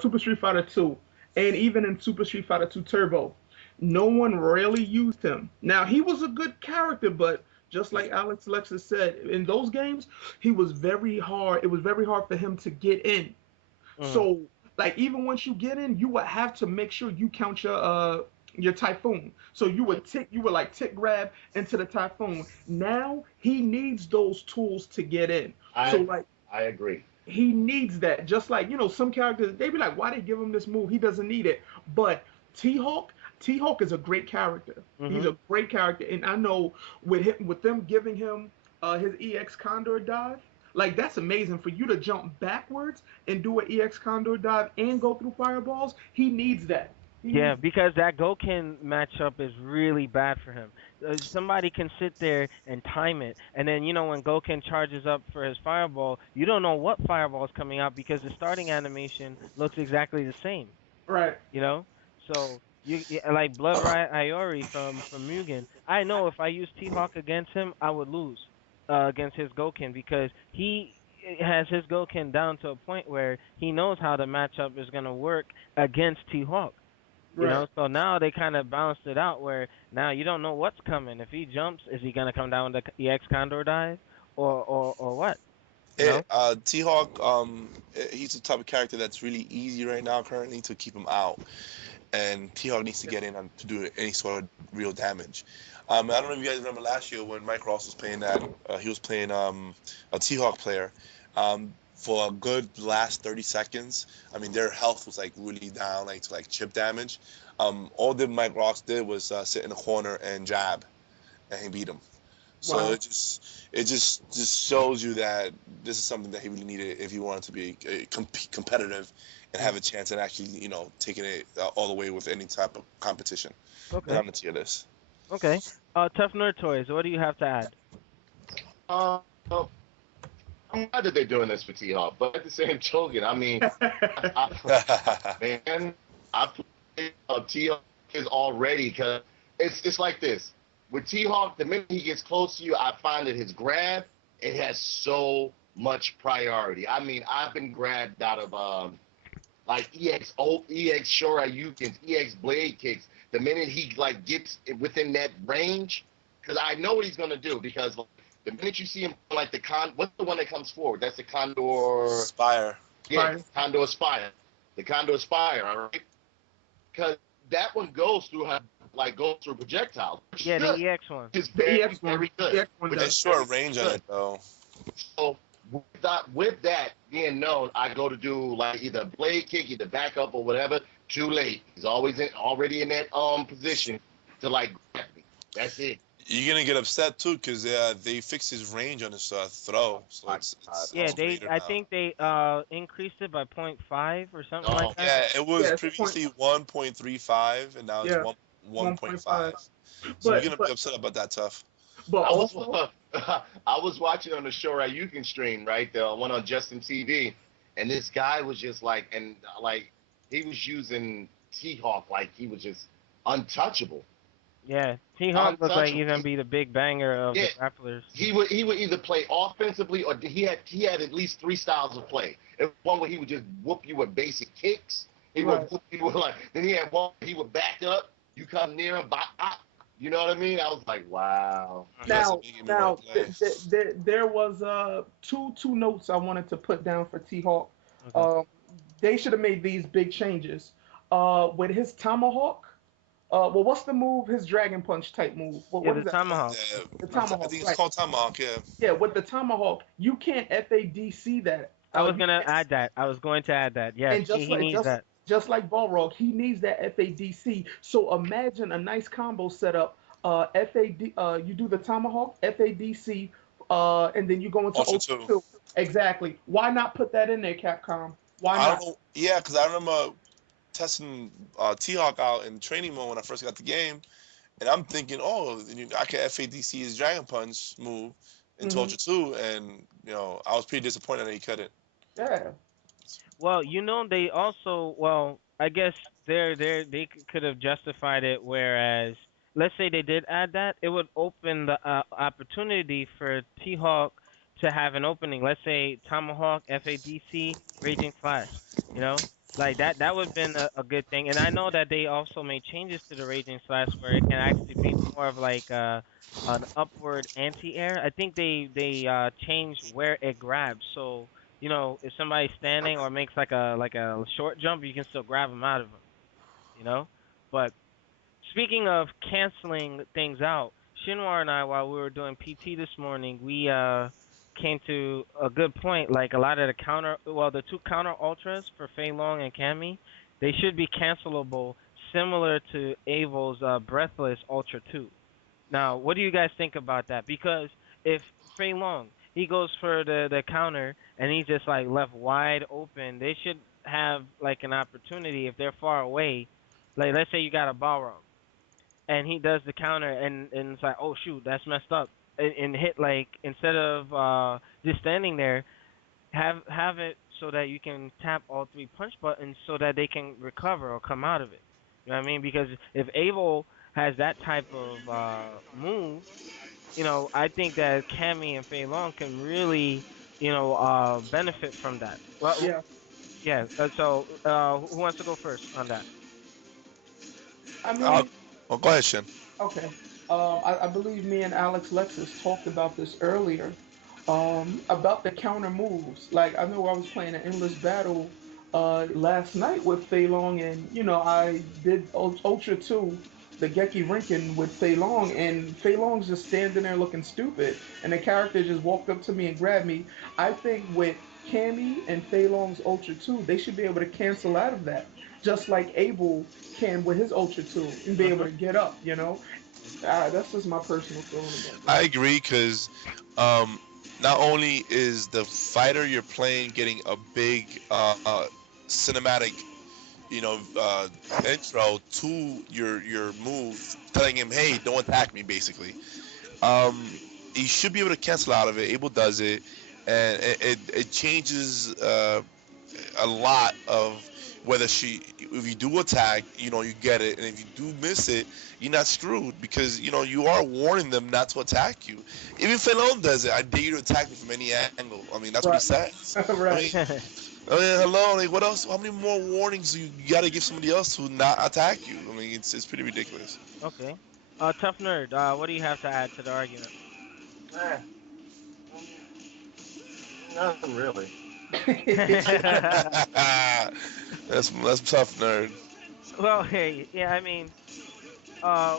Super Street Fighter 2, and even in Super Street Fighter 2 Turbo, no one really used him. Now he was a good character, but just like Alex Lexus said, in those games, he was very hard. It was very hard for him to get in. Mm. So like even once you get in, you would have to make sure you count your typhoon. So you would like tick grab into the typhoon. Now he needs those tools to get in. So I like I agree. he needs that. Just like some characters, they be like, why they give him this move? He doesn't need it. But T Hawk is a great character. He's Mhm. a great character, and I know with them giving him his EX Condor dive, like that's amazing for you to jump backwards and do an EX Condor dive and go through fireballs. He needs that. He Yeah, needs. because that Goken matchup is really bad for him. Somebody can sit there and time it, and then when Goken charges up for his fireball, you don't know what fireball is coming out because the starting animation looks exactly the same. Right. You know, so like Blood Riot Iori from Mugen. I know if I use T-Hawk against him, I would lose against his Goken because he has his Goken down to a point where he knows how the matchup is gonna work against T-Hawk. Right. So now they kind of balanced it out where now you don't know what's coming. If he jumps, is he gonna come down with the EX Condor dive, or what? You know? T-Hawk, he's the type of character that's really easy right now currently to keep him out, and T-Hawk needs to get in on, to do any sort of real damage. I don't know if you guys remember last year when Mike Ross was playing that. He was playing a T-Hawk player. For a good last 30 seconds, I mean, their health was like really down, like to like chip damage. All that Mike Ross did was sit in the corner and jab, and he beat him. So Wow. it just shows you that this is something that he really needed if he wanted to be competitive and have a chance at actually taking it all the way with any type of competition. And Okay, I'm the tier list. okay. Tough Nerd Toys. What do you have to add? Uh, I'm glad that they're doing this for T-Hawk, but at the same token, I mean, man, I played T-Hawk is already because it's like this with T-Hawk. The minute he gets close to you, I find that his grab it has so much priority. I mean, I've been grabbed out of like EX Shoryukens, EX blade kicks. The minute he like gets within that range, because I know what he's gonna do. Because like, the minute you see him like what's the one that comes forward? That's the Condor. Spire. Yeah, Fine. Condor Spire. The Condor Spire. All right, because that one goes through her like goes through projectiles, which is Yeah, the good. EX one. Which is The very EX one. very The good. EX one Which It's is does. short very range on good. it though. So with that being known, I go to do like either blade kick, either back up or whatever. Too late. He's already in that position to like grab me. That's it. You're gonna get upset too because they fixed his range on his throw, so My it's God. it's Yeah, it's Oh, they. greater I now. think they increased it by point 0.5 or something like oh that. Yeah, it was Yeah, it's a point. previously 1.35 and now it's Yeah, 1.5. 1.5. So you're But gonna be upset about that tough. but I was also, I was watching on the show Shoryuken stream, right? The one on Justin TV, and this guy was just like, and like he was using T-Hawk like he was just untouchable, Yeah, T-Hawk looked like untouchable. he's gonna be the big banger of Yeah, the grapplers. he would either play offensively or he had at least three styles of play. It was one where he would just whoop you with basic kicks. He would right. whoop you with like then he had one he would back up. You come near him, bop, bop. You know what I mean? I was like, wow. You guys are Now, making me want now, to play. there was two notes I wanted to put down for T Hawk. Okay. Um, they should have made these big changes. With his tomahawk. Well, what's the move? His dragon punch type move. Yeah, What the is that called? Tomahawk. Yeah, The I tomahawk, think it's right? called Tomahawk. Yeah, Yeah, with the tomahawk, you can't FADC that. I was You gonna can't, add that. I was going to add that. Yes, and he needs that. just like Balrog, he needs that FADC. So imagine a nice combo setup. FAD, you do the tomahawk FADC, and then you go into Ultra Ultra Two. Two. Exactly. Why not put that in there, Capcom? Why I don't not? know. Yeah, because I remember testing T-Hawk out in training mode when I first got the game, and I'm thinking, oh, I can FADC his Dragon Punch move into Hmm. Ultra 2, and I was pretty disappointed that he couldn't. Yeah. Well, they also I guess they could have justified it. Whereas, let's say they did add that, it would open the opportunity for T-Hawk to have an opening. Let's say Tomahawk, FADC, Raging Flash. You know, That would have been a good thing. And I know that they also made changes to the Raging Slash where it can actually be more of like an upward anti-air. I think they changed where it grabs. So if somebody's standing or makes like a short jump, you can still grab them out of them. You know, but speaking of canceling things out, Shinwar and I, while we were doing PT this morning, we came to a good point. Like a lot of the two counter ultras for Fei Long and Cammy, they should be cancelable, similar to Abel's Breathless Ultra 2. Now, what do you guys think about that? Because if Fei Long he goes for the counter and he's just like left wide open, they should have like an opportunity if they're far away. Like let's say you got a ballroom and he does the counter and it's like, oh shoot, that's messed up, and hit like instead of just standing there, have it so that you can tap all three punch buttons so that they can recover or come out of it. You know what I mean? Because if Abel has that type of move, I think that Cammy and Fei Long can really, benefit from that. Well, Yeah. yeah. So, who wants to go first on that? I Uh, mean, oh, go ahead, Shin. okay. I believe me and Alexlexus talked about this earlier. About the counter moves. Like I know I was playing an endless battle last night with Fei Long, and I did Ultra 2, the Geki Rinken with Fei Long, and Fei Long's just standing there looking stupid, and the character just walked up to me and grabbed me. I think with Cammy and Fei Long's Ultra 2, they should be able to cancel out of that, just like Abel can with his Ultra 2 and be able Mhm. to get up. That's just my personal feeling about I that. agree because um, not only is the fighter you're playing getting a big cinematic, you know, intro to your move, telling him, "Hey, don't attack me," basically. Um, he should be able to cancel out of it. Abel does it, and it changes a lot of whether if you do attack, you get it, and if you do miss it, you're not screwed because you are warning them not to attack you. Even Felon does it. I dare you to attack me from any angle. I mean, that's what he Right. says. I mean, Right. hello, like what else? How many more warnings do you got to give somebody else to not attack you? I mean, it's pretty ridiculous. Okay. Tough nerd. What do you have to add to the argument? Eh, nothing really. That's tough, nerd. Well, hey, yeah, I mean, uh,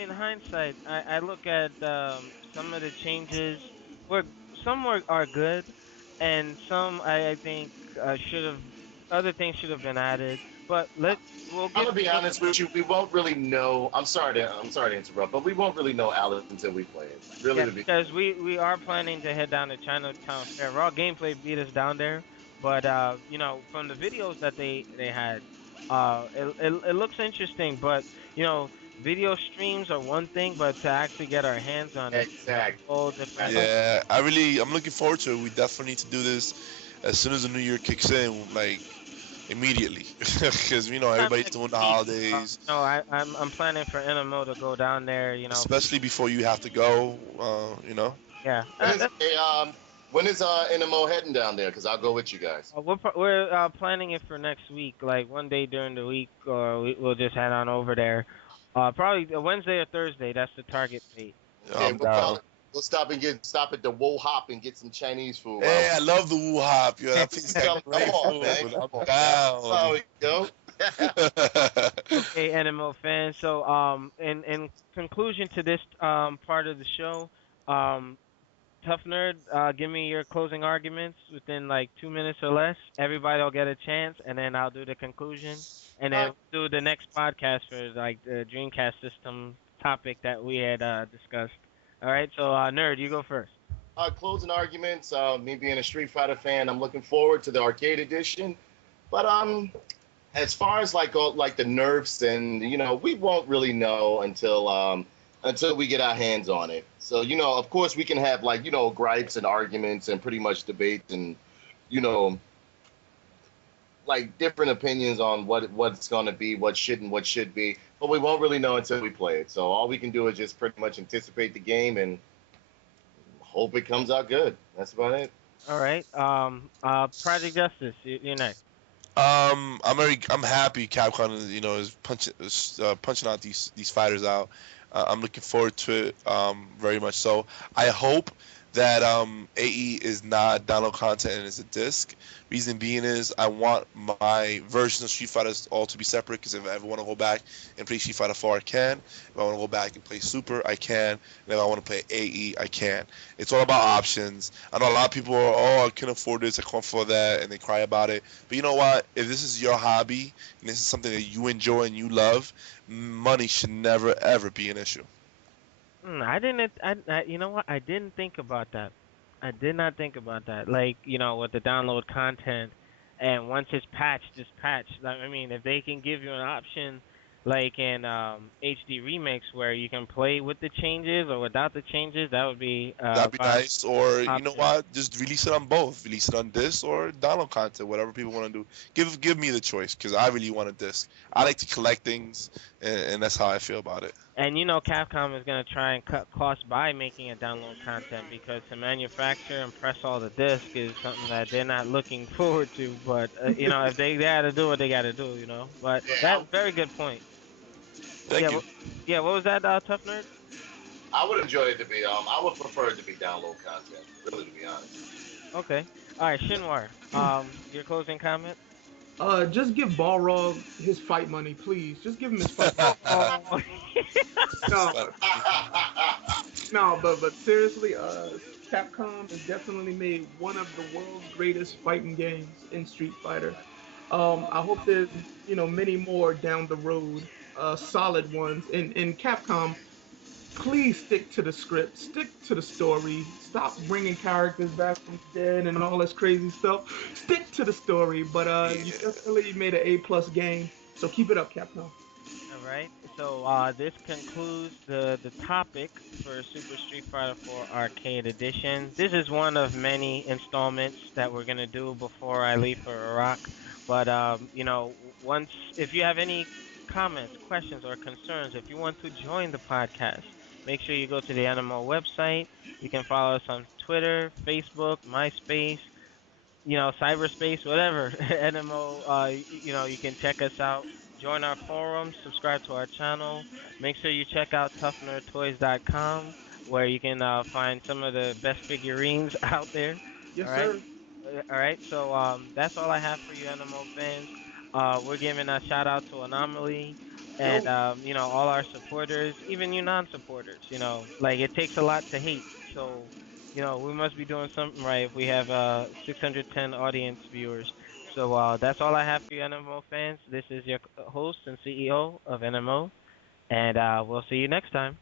in hindsight, I look at some of the changes were some are good, and some I think should have other things should have been added. But we'll I'm get gonna be we'll, honest with you. We won't really know. I'm sorry to interrupt, but we won't really know Alex until we play it. Really, yeah, to be. because we are planning to head down to Chinatown Fair. Raw Gameplay beat us down there, but from the videos that they had, it looks interesting. But video streams are one thing, but to actually get our hands on it, Exactly. a whole different. Oh, Yeah, I'm looking forward to it. We definitely need to do this as soon as the new year kicks in, like immediately, because Time everybody's next doing the week. holidays, No, I'm planning for nMo to go down there. especially before you have to go. Yeah. When is NMO heading down there? Because I'll go with you guys. We're planning it for next week, like one day during the week, or we'll just head on over there. Probably a Wednesday or Thursday. That's the target date. Okay, I'm we'll down. we'll stop at the Wo Hop and get some Chinese food. Hey, I love the Woo Hop. Yo, that place Come, got come great on, man. food. Come on. I'm That's how down. we go. Okay, NMO fans. So, in conclusion to this part of the show, um, Tough Nerd, give me your closing arguments within like 2 minutes or less. Everybody will get a chance, and then I'll do the conclusion, and then we'll do the next podcast for like the Dreamcast system topic that we had discussed. All right, so Nerd, you go first. Closing arguments. Me being a Street Fighter fan, I'm looking forward to the arcade edition. But as far as like the nerfs and we won't really know until we get our hands on it. So of course we can have like gripes and arguments and pretty much debates and you know like different opinions on what's going to be, what shouldn't, what should be. But we won't really know until we play it. So all we can do is just pretty much anticipate the game and hope it comes out good. That's about it. All right. Project Justice, you're next. I'm happy Capcom is punching out these fighters out. I'm looking forward to it very much so. I hope that AE is not download content and is a disc. Reason being is I want my versions of Street Fighters all to be separate, because if I ever want to go back and play Street Fighter 4, I can. If I want to go back and play Super, I can. And if I want to play AE, I can. It's all about options. I know a lot of people are, oh, I can't afford this, I can't afford that, and they cry about it. But you know what? If this is your hobby and this is something that you enjoy and you love, money should never ever be an issue. I didn't. You know what? I didn't think about that. I did not think about that. Like, with the download content, and once it's patched, it's patched. Like, I mean, if they can give you an option, like in HD Remix, where you can play with the changes or without the changes, that would be That'd be nice. Or you know option. what? Just release it on both. Release it on disc or download content, whatever people want to do. Give me the choice, because I really want a disc. I like to collect things, and that's how I feel about it. And Capcom is gonna try and cut costs by making a download content, because to manufacture and press all the disc is something that they're not looking forward to. But if they gotta do what they gotta do. But Yeah, that's very good point. Thank you. Yeah. What was that, Tough Nerd? I would enjoy it to be. I would prefer it to be download content. Really, to be honest. Okay. All right, Shinwar. Your closing comment? Just give Balrog his fight money, please. Just give him his fight. Oh. No, no, but seriously, Capcom has definitely made one of the world's greatest fighting games in Street Fighter. I hope there's many more down the road, solid ones. And Capcom, please stick to the script, stick to the story. Stop bringing characters back from the dead and all this crazy stuff. Stick to the story. But you definitely made an A+ game, so keep it up, Capcom. All right. So this concludes the topic for Super Street Fighter 4 Arcade Edition. This is one of many installments that we're gonna do before I leave for Iraq. But once if you have any comments, questions, or concerns, if you want to join the podcast, make sure you go to the nMo website. You can follow us on Twitter, Facebook, MySpace, cyberspace, whatever. nMo, you can check us out. Join our forum, subscribe to our channel. Make sure you check out toughnerdtoys.com, where you can find some of the best figurines out there. Yes, All right. sir. All right. So that's all I have for you, NMO fans. We're giving a shout out to Anomaly and all our supporters, even you non-supporters. Like it takes a lot to hate. So we must be doing something right if we have 610 audience viewers. So that's all I have for you, NMO fans. This is your host and CEO of NMO, and we'll see you next time.